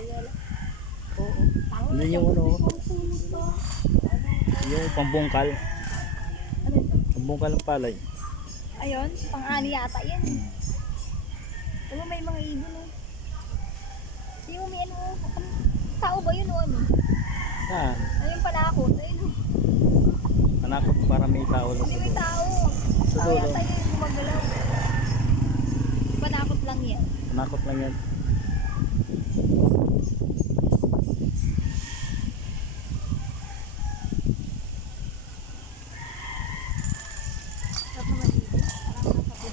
Oo. Hindi yung ano, yung pambungkal. Ano ito? Pambungkal ng palay. Ayun, pang-ani yata yan. Diba may mga ibon oh. Yung may ano, tao ba yun o ano? Ah, Ayun panakot, ayun oh. manakot para may tao lang Hindi sa may dulo. tao. Sa Tao dulo. yata yun gumagalaw. Panakot lang yan. Manakot lang yan. Sarap naman dito. Parang nasa probinsya.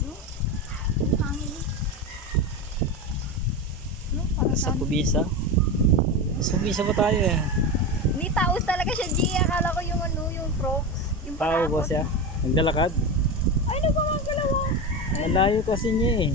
No? Yung hangin eh. No? Parang Sa saan? Kubisa. Sa Kubisa ba tayo eh? Hindi tao talaga siya, G. Akala ko yung ano, yung frogs. Yung Tao ba panakot. siya? Naglalakad? Ay, nagmamagalaw ah. Ayun. Malayo kasi niya eh.